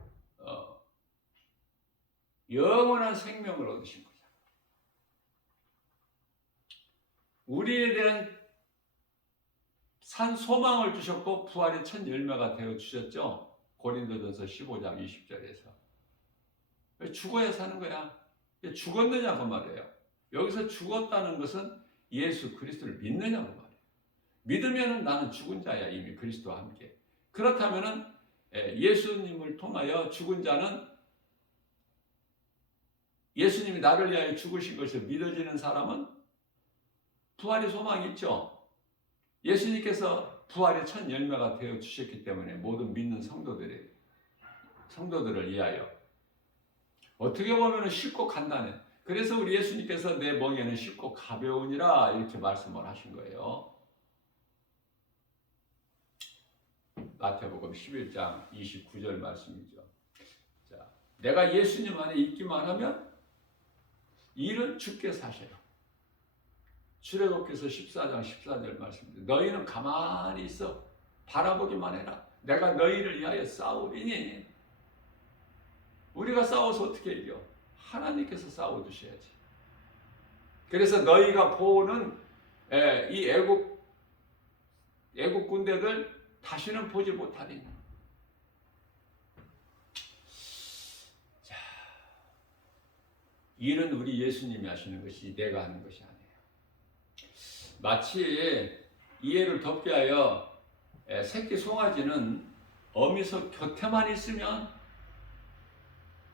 영원한 생명을 얻으신 거죠. 우리에 대한 산 소망을 주셨고 부활의 첫 열매가 되어 주셨죠. 고린도전서 15장 20절에서. 죽어야 사는 거야. 죽었느냐고 말이에요. 여기서 죽었다는 것은 예수 그리스도를 믿느냐고 말이에요. 믿으면 나는 죽은 자야, 이미 그리스도와 함께. 그렇다면 예수님을 통하여 죽은 자는 예수님이 나를 위하여 죽으신 것을 믿어지는 사람은 부활의 소망이 있죠. 예수님께서 부활의 첫 열매가 되어 주셨기 때문에 모든 믿는 성도들을 위하여 어떻게 보면 쉽고 간단해. 그래서 우리 예수님께서 내 멍에는 쉽고 가벼우니라 이렇게 말씀을 하신 거예요. 마태복음 11장 29절 말씀이죠. 자, 내가 예수님 안에 있기만 하면 일은 주께 사셔요. 출애굽기서 14장 14절 말씀입니다. 너희는 가만히 있어 바라보기만 해라. 내가 너희를 위하여 싸우리니. 우리가 싸워서 어떻게 이겨? 하나님께서 싸워주셔야지. 그래서 너희가 보는 이 애국 군대들 다시는 보지 못하리니. 자, 일은 우리 예수님이 하시는 것이 내가 하는 것이 아니에요. 마치 이해를 덮게 하여 새끼 송아지는 어미소 곁에만 있으면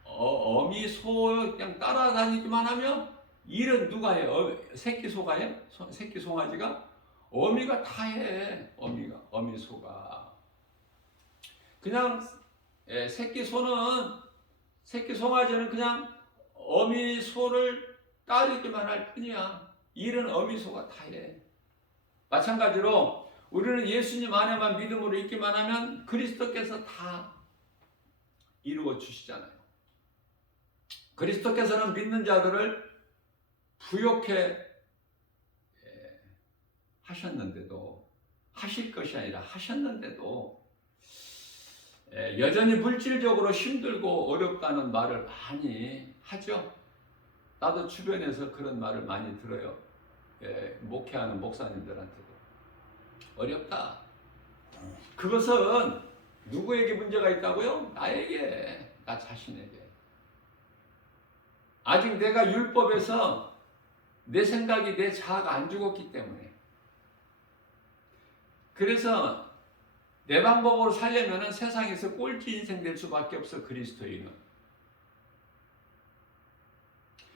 어미 소 그냥 따라다니기만 하면 일은 누가 해요? 새끼 소가 해요? 새끼 송아지가? 어미가 다 해. 어미 소가. 그냥 새끼 송아지는 그냥 어미 소를 따르기만 할 뿐이야. 일은 어미 소가 다 해. 마찬가지로 우리는 예수님 안에만 믿음으로 있기만 하면 그리스도께서 다 이루어 주시잖아요. 그리스도께서는 믿는 자들을 부욕해 하셨는데도, 하실 것이 아니라 하셨는데도 여전히 물질적으로 힘들고 어렵다는 말을 많이 하죠. 나도 주변에서 그런 말을 많이 들어요. 목회하는 목사님들한테도. 어렵다. 그것은 누구에게 문제가 있다고요? 나에게, 나 자신에게. 아직 내가 율법에서 내 생각이, 내 자아가 안 죽었기 때문에. 그래서 내 방법으로 살려면 세상에서 꼴찌 인생 될 수밖에 없어. 그리스도인은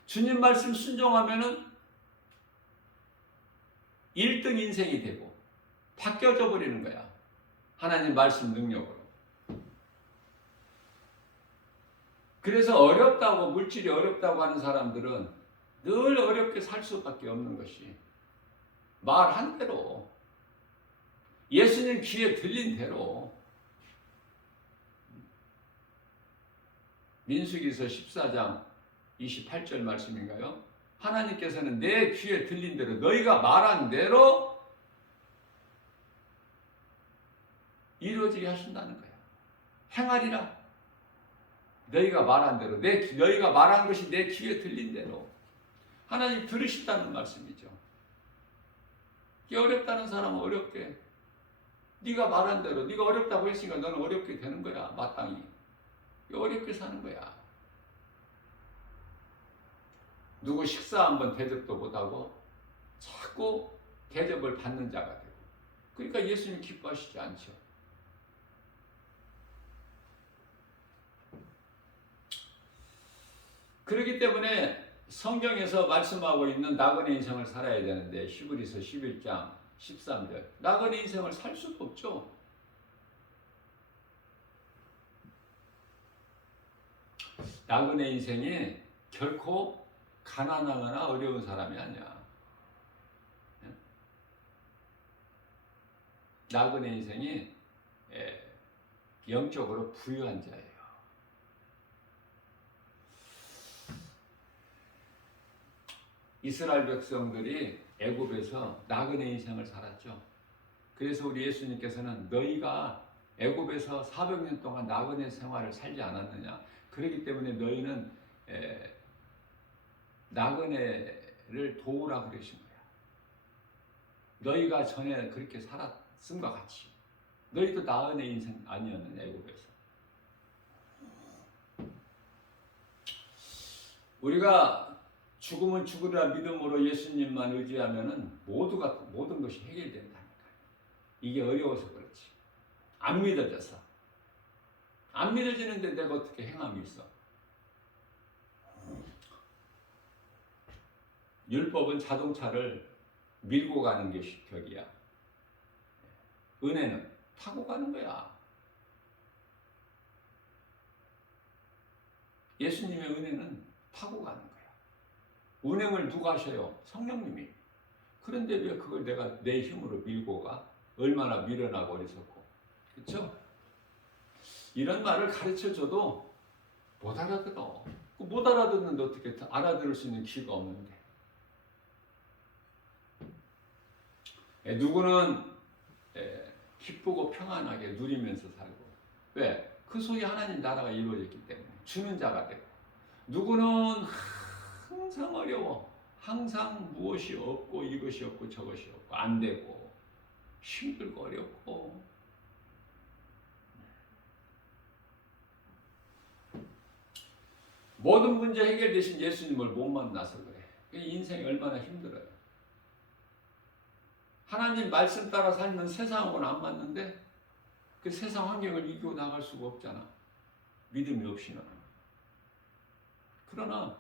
주님 말씀 순종하면은 1등 인생이 되고 바뀌어져 버리는 거야. 하나님 말씀 능력으로. 그래서 어렵다고, 물질이 어렵다고 하는 사람들은 늘 어렵게 살 수밖에 없는 것이, 말한 대로, 예수님 귀에 들린 대로, 민수기서 14장 28절 말씀인가요? 하나님께서는 내 귀에 들린 대로, 너희가 말한 대로 이루어지게 하신다는 거야. 행하리라. 너희가 말한 대로, 너희가 말한 것이 내 귀에 들린 대로 하나님 들으신다는 말씀이죠. 이게 어렵다는 사람은 어렵게, 네가 말한 대로, 네가 어렵다고 했으니까 너는 어렵게 되는 거야. 마땅히 어렵게 사는 거야. 누구 식사 한번 대접도 못하고 자꾸 대접을 받는 자가 되고, 그러니까 예수님 기뻐하시지 않죠. 그렇기 때문에 성경에서 말씀하고 있는 나그네 인생을 살아야 되는데, 히브리서 11장 13절, 나그네 인생을 살 수도 없죠. 나그네 인생이 결코 가난하거나 어려운 사람이 아니야. 나그네 인생이 영적으로 부유한 자예요. 이스라엘 백성들이 애굽에서 나그네 인생을 살았죠. 그래서 우리 예수님께서는 너희가 애굽에서 400년 동안 나그네 생활을 살지 않았느냐. 그렇기 때문에 너희는 나그네를 도우라 그러신 거야. 너희가 전에 그렇게 살았음과 같이. 너희도 나그네 인생 아니었느냐, 애굽에서. 우리가 죽으면 죽으리라 믿음으로 예수님만 의지하면은 모든 것이 해결된다니까. 이게 어려워서 그렇지. 안 믿어져서. 안 믿어지는데 내가 어떻게 행함이 있어? 율법은 자동차를 밀고 가는 게 격이야. 은혜는 타고 가는 거야. 예수님의 은혜는 타고 가는 거야. 운행을 누가 하셔요? 성령님이. 그런데 왜 그걸 내가 내 힘으로 밀고 가? 얼마나 미련하고 어리석고. 그렇죠? 이런 말을 가르쳐줘도 못 알아들어. 못 알아듣는데 어떻게 알아들을 수 있는 기회가 없는데. 누구는 기쁘고 평안하게 누리면서 살고. 왜? 그 속에 하나님 나라가 이루어졌기 때문에. 주는 자가 되고. 누구는 항상 어려워. 항상 무엇이 없고 이것이 없고 저것이 없고 안 되고 힘들고 어렵고. 모든 문제 해결되신 예수님을 못 만나서 그래. 인생이 얼마나 힘들어요. 하나님 말씀 따라 살면 세상하고는 안 맞는데 그 세상 환경을 이기고 나갈 수가 없잖아. 믿음이 없이는. 그러나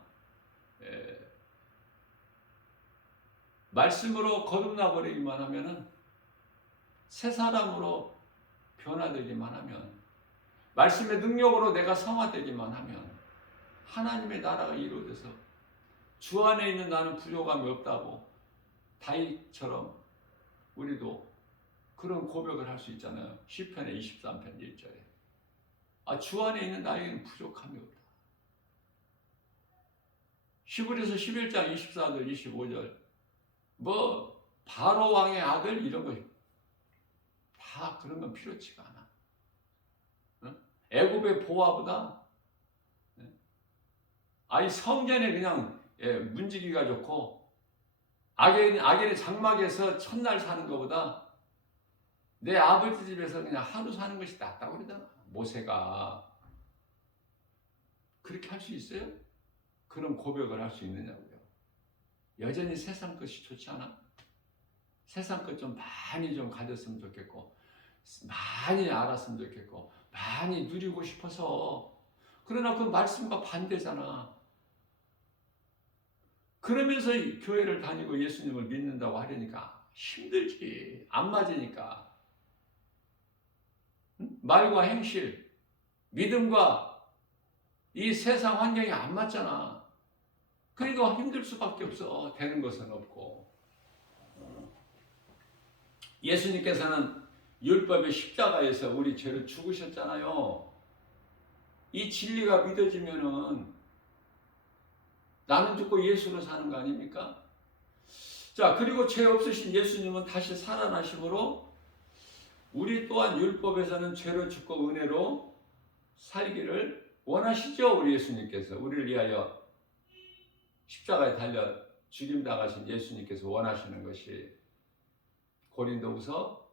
말씀으로 거듭나 버리기만 하면은 새 사람으로 변화되기만 하면 말씀의 능력으로 내가 성화되기만 하면 하나님의 나라가 이루어져서 주 안에 있는 나는 부족함이 없다고 다윗처럼 우리도 그런 고백을 할 수 있잖아요. 시편의 23편 1절에 주 안에 있는 나에게는 부족함이 없다. 히브리서 11장 24절 25절 바로 왕의 아들 이런 거 다 그런 건 필요치가 않아. 애굽의 보화보다 성전에 그냥 문지기가 좋고 아겔의 장막에서 첫날 사는 것보다 내 아버지 집에서 그냥 하루 사는 것이 낫다고 그러잖아. 모세가 그렇게 할 수 있어요? 그런 고백을 할 수 있느냐고요. 여전히 세상 것이 좋지 않아? 세상 것 좀 많이 좀 가졌으면 좋겠고 많이 알았으면 좋겠고 많이 누리고 싶어서. 그러나 그 말씀과 반대잖아. 그러면서 교회를 다니고 예수님을 믿는다고 하려니까 힘들지. 안 맞으니까. 말과 행실, 믿음과 이 세상 환경이 안 맞잖아. 그러니까 힘들 수밖에 없어. 되는 것은 없고. 예수님께서는 율법의 십자가에서 우리 죄를 죽으셨잖아요. 이 진리가 믿어지면은 나는 죽고 예수로 사는 거 아닙니까? 자, 그리고 죄 없으신 예수님은 다시 살아나심으로 우리 또한 율법에서는 죄로 죽고 은혜로 살기를 원하시죠. 우리 예수님께서 우리를 위하여 십자가에 달려 죽임 당하신 예수님께서 원하시는 것이 고린도후서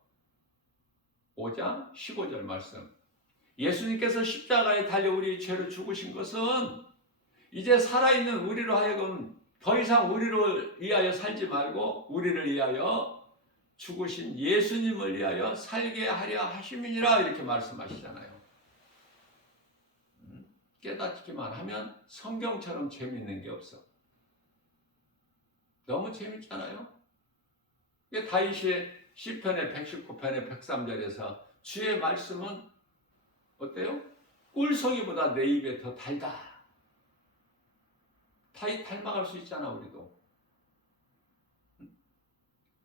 5장 15절 말씀. 예수님께서 십자가에 달려 우리 죄로 죽으신 것은 이제 살아있는 우리로 하여금 더 이상 우리를 위하여 살지 말고 우리를 위하여 죽으신 예수님을 위하여 살게 하려 하심이니라 이렇게 말씀하시잖아요. 깨닫기만 하면 성경처럼 재미있는 게 없어. 너무 재밌잖아요. 다윗이 시편의 119편의 103절에서 주의 말씀은 어때요? 꿀송이보다 내 입에 더 달다. 다윗 닮아갈 수 있잖아. 우리도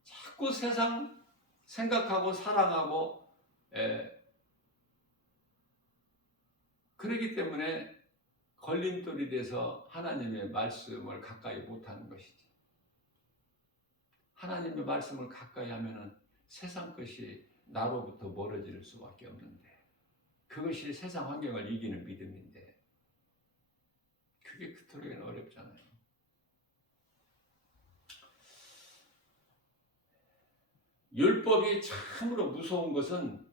자꾸 세상 생각하고 사랑하고 그러기 때문에 걸림돌이 돼서 하나님의 말씀을 가까이 못하는 것이지. 하나님의 말씀을 가까이 하면은 세상 것이 나로부터 멀어질 수밖에 없는데, 그것이 세상 환경을 이기는 믿음인데 그게 그토록에는 어렵잖아요. 율법이 참으로 무서운 것은,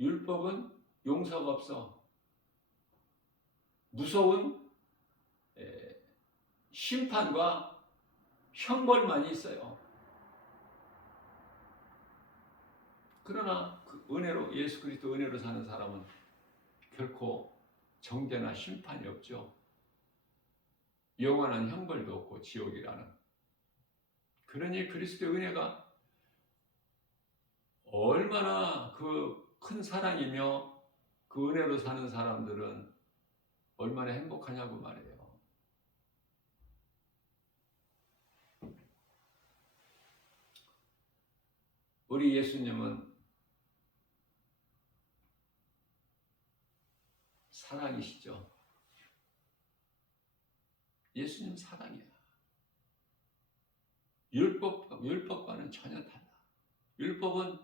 율법은 용서가 없어. 무서운 심판과 형벌만 있어요. 그러나 그 은혜로, 예수 그리스도 은혜로 사는 사람은 결코 정죄나 심판이 없죠. 영원한 형벌도 없고 지옥이라는. 그러니 그리스도의 은혜가 얼마나 그 큰 사랑이며 그 은혜로 사는 사람들은 얼마나 행복하냐고 말이에요. 우리 예수님은 사랑이시죠. 예수님 사랑이야. 율법과는 전혀 달라. 율법은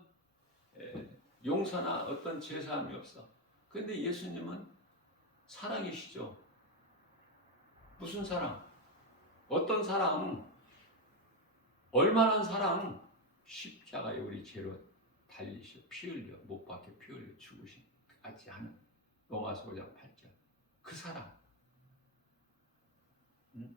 용서나 어떤 제사함이 없어. 그런데 예수님은 사랑이시죠. 무슨 사랑? 어떤 사랑? 얼마나 사랑? 십자가에 우리 죄로 달리셔 피 흘려, 못 박혀 피 흘려 죽으신 까지 하는 로마서 5장 8절. 그 사랑. 응?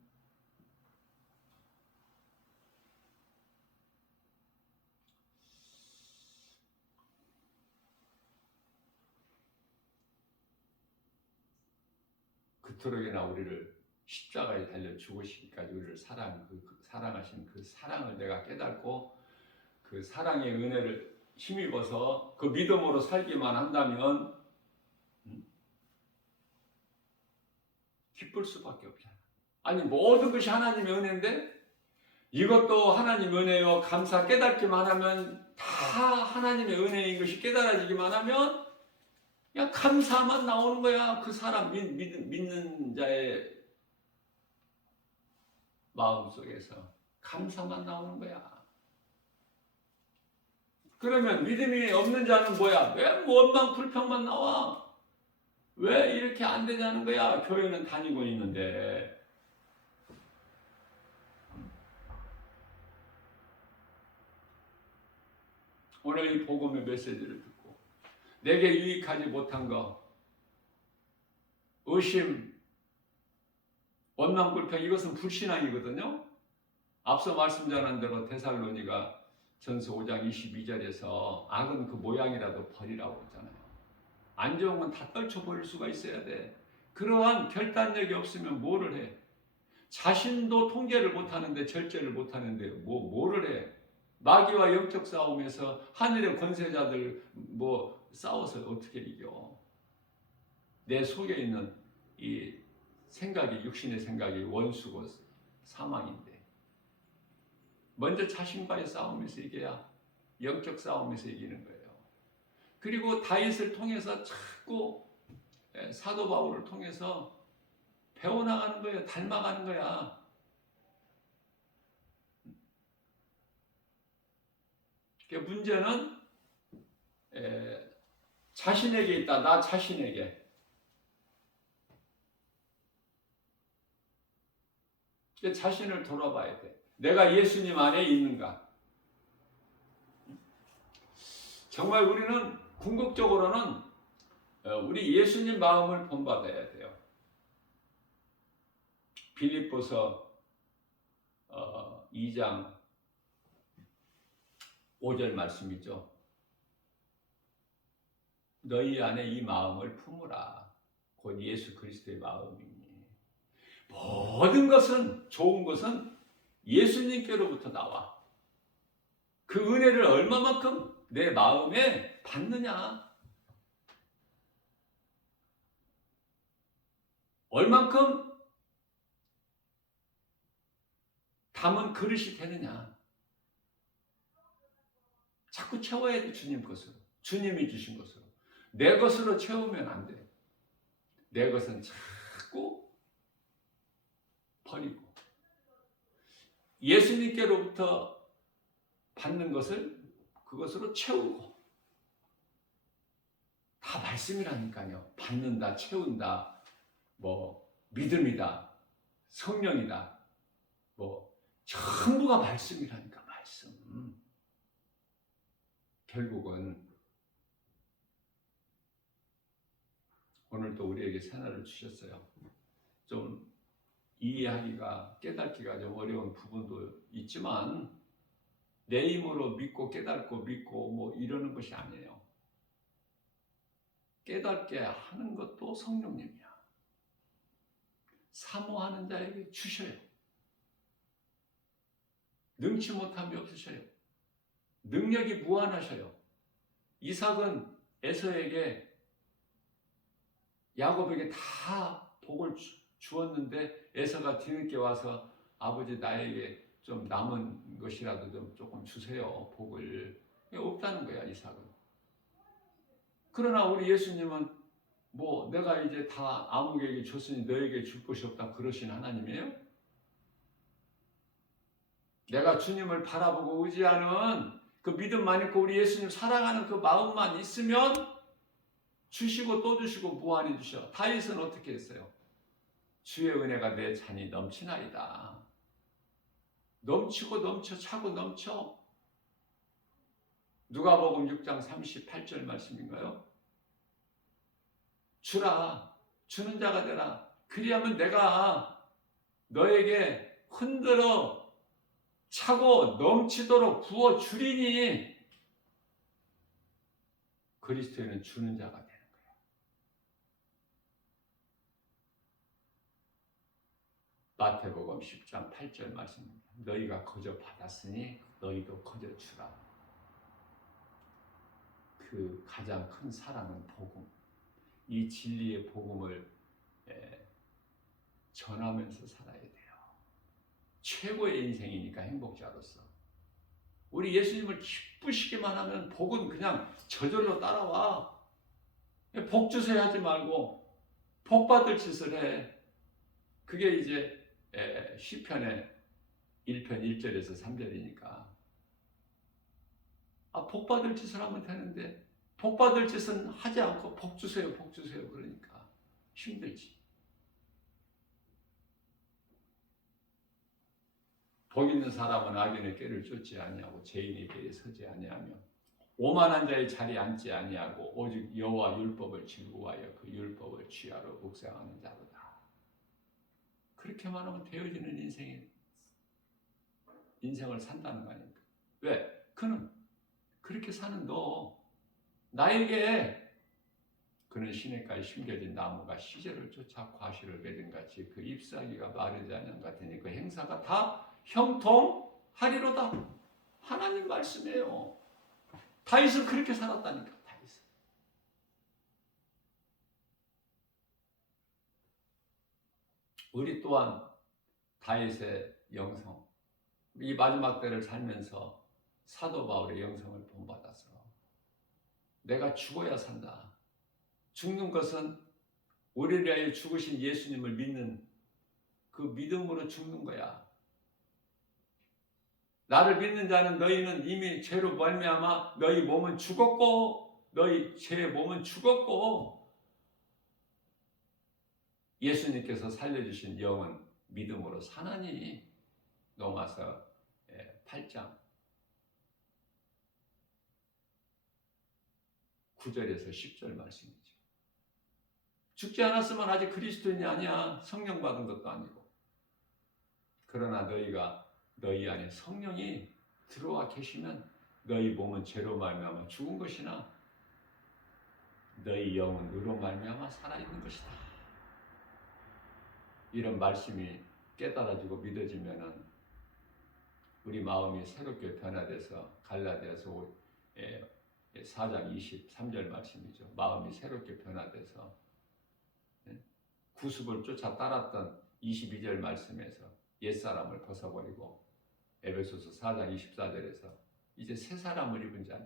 그토록이나 우리를 십자가에 달려 죽으시기까지 우리를 사랑하신 그 사랑을 내가 깨닫고 그 사랑의 은혜를 힘입어서 그 믿음으로 살기만 한다면 기쁠 수밖에 없잖아. 아니 모든 것이 하나님의 은혜인데 이것도 하나님 은혜요. 감사 깨닫기만 하면 다 하나님의 은혜인 것이 깨달아지기만 하면 그냥 감사만 나오는 거야. 그 사람 믿는 자의 마음속에서 감사만 나오는 거야. 그러면 믿음이 없는 자는 뭐야? 왜 원망 불평만 나와? 왜 이렇게 안 되냐는 거야. 교회는 다니고 있는데. 오늘 이 복음의 메시지를 듣고 내게 유익하지 못한 거, 의심, 원망 불평, 이것은 불신앙이거든요. 앞서 말씀 전한 대로 데살로니가 전서 5장 22절에서 악은 그 모양이라도 버리라고 했잖아요. 안 좋은 건 다 떨쳐버릴 수가 있어야 돼. 그러한 결단력이 없으면 뭐를 해? 자신도 통제를 못하는데, 절제를 못하는데 뭐를 해? 마귀와 영적 싸움에서 하늘의 권세자들 싸워서 어떻게 이겨? 내 속에 있는 이 생각이, 육신의 생각이 원수고 사망인데 먼저 자신과의 싸움에서 이겨야 영적 싸움에서 이기는 거예요. 그리고 다윗을 통해서 자꾸 사도 바울을 통해서 배워나가는 거예요. 닮아가는 거야. 문제는 자신에게 있다. 나 자신에게. 자신을 돌아봐야 돼. 내가 예수님 안에 있는가? 정말 우리는 궁극적으로는 우리 예수님 마음을 본받아야 돼요. 빌립보서 2장 5절 말씀이죠. 너희 안에 이 마음을 품으라. 곧 예수 그리스도의 마음이니. 모든 것은, 좋은 것은 예수님께로부터 나와. 그 은혜를 얼마만큼 내 마음에 받느냐, 얼만큼 담은 그릇이 되느냐. 자꾸 채워야 돼. 주님 것으로, 주님이 주신 것으로. 내 것으로 채우면 안 돼. 내 것은 자꾸 버리고 예수님께로부터 받는 것을 그것으로 채우고, 다 말씀이라니까요. 받는다, 채운다, 뭐 믿음이다, 성령이다, 뭐 전부가 말씀이라니까. 말씀. 결국은 오늘도 우리에게 새날을 주셨어요. 좀 이해하기가, 깨닫기가 좀 어려운 부분도 있지만 내 힘으로 믿고 깨닫고 믿고 뭐 이러는 것이 아니에요. 깨닫게 하는 것도 성령님이야. 사모하는 자에게 주셔요. 능치 못함이 없으셔요. 능력이 무한하셔요. 이삭은 에서에게, 야곱에게 다 복을 주었는데 에서가 뒤늦게 와서 아버지 나에게 좀 남은 것이라도 좀 조금 주세요. 복을. 없다는 거야, 이삭은. 그러나 우리 예수님은 뭐 내가 이제 다 아무에게 줬으니 너에게 줄 것이 없다 그러신 하나님이에요? 내가 주님을 바라보고 의지하는 그 믿음만 있고 우리 예수님 사랑하는 그 마음만 있으면 주시고 또 주시고 무한히 주셔. 다윗은 어떻게 했어요? 주의 은혜가 내 잔이 넘치나이다. 넘치고 넘쳐, 차고 넘쳐. 누가복음 6장 38절 말씀인가요? 주라, 주는 자가 되라. 그리하면 내가 너에게 흔들어 차고 넘치도록 부어주리니. 그리스도인은 주는 자가 되는 거예요. 마태복음 10장 8절 말씀입니다. 너희가 거저 받았으니 너희도 거저 주라. 그 가장 큰 사랑은 복음. 이 진리의 복음을 전하면서 살아야 돼요. 최고의 인생이니까, 행복자로서. 우리 예수님을 기쁘시게만 하면 복은 그냥 저절로 따라와. 복 주세요 하지 말고 복 받을 짓을 해. 그게 이제 시편의 1편 1절에서 3절이니까. 복 받을 짓을 하면 되는데 복 받을 짓은 하지 않고 복 주세요, 복 주세요 그러니까 힘들지. 복 있는 사람은 악인의 꾀를 쫓지 아니하고 죄인의 길에 서지 아니하며 오만한 자의 자리에 앉지 아니하고 오직 여호와 율법을 즐거워하여 그 율법을 취하러 묵상하는 자로다. 그렇게만 하면 되어지는 인생을 산다는 거 아닙니까? 왜? 그는 그렇게 사는 너, 나에게 그는 시냇가에 심겨진 나무가 시절을 쫓아 과실을 맺은 같이 그 잎사귀가 마르지 않은 같으니 그 행사가 다 형통하리로다. 하나님 말씀이에요. 다윗은 그렇게 살았다니까. 다윗은. 우리 또한 다윗의 영성, 이 마지막 때를 살면서 사도 바울의 영성을 본받아서 내가 죽어야 산다. 죽는 것은 우리를 위하여 죽으신 예수님을 믿는 그 믿음으로 죽는 거야. 나를 믿는 자는 너희는 이미 죄로 말미암아 너희 몸은 죽었고, 너희 죄의 몸은 죽었고, 예수님께서 살려주신 영은 믿음으로 사나니. 로마서 8장 9절에서 10절 말씀이죠. 죽지 않았으면 아직 그리스도인이 아니야. 성령 받은 것도 아니고. 그러나 너희가 너희 안에 성령이 들어와 계시면 너희 몸은 죄로 말미암아 죽은 것이나 너희 영은 의로 말미암아 살아있는 것이다. 이런 말씀이 깨달아지고 믿어지면은 우리 마음이 새롭게 변화돼서 갈라디아서 4장 23절 말씀이죠. 마음이 새롭게 변화돼서 구습을 쫓아 따랐던 22절 말씀에서 옛사람을 벗어버리고 에베소서 4장 24절에서 이제 새 사람을 입은 자,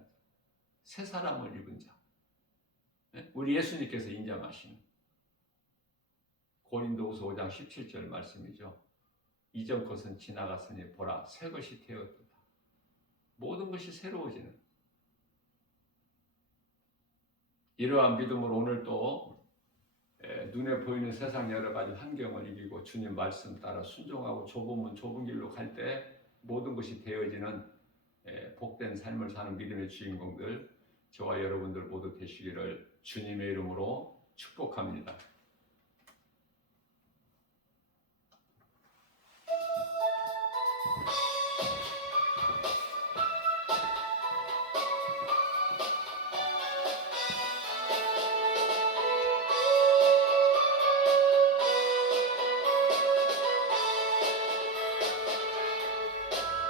새 사람을 입은 자. 우리 예수님께서 인정하시는 고린도후서 5장 17절 말씀이죠. 이전 것은 지나갔으니 보라 새 것이 되었도다. 모든 것이 새로워지는 이러한 믿음으로 오늘 또 눈에 보이는 세상 여러 가지 환경을 이기고 주님 말씀 따라 순종하고 좁은 문 좁은 길로 갈 때 모든 것이 되어지는 복된 삶을 사는 믿음의 주인공들 저와 여러분들 모두 되시기를 주님의 이름으로 축복합니다.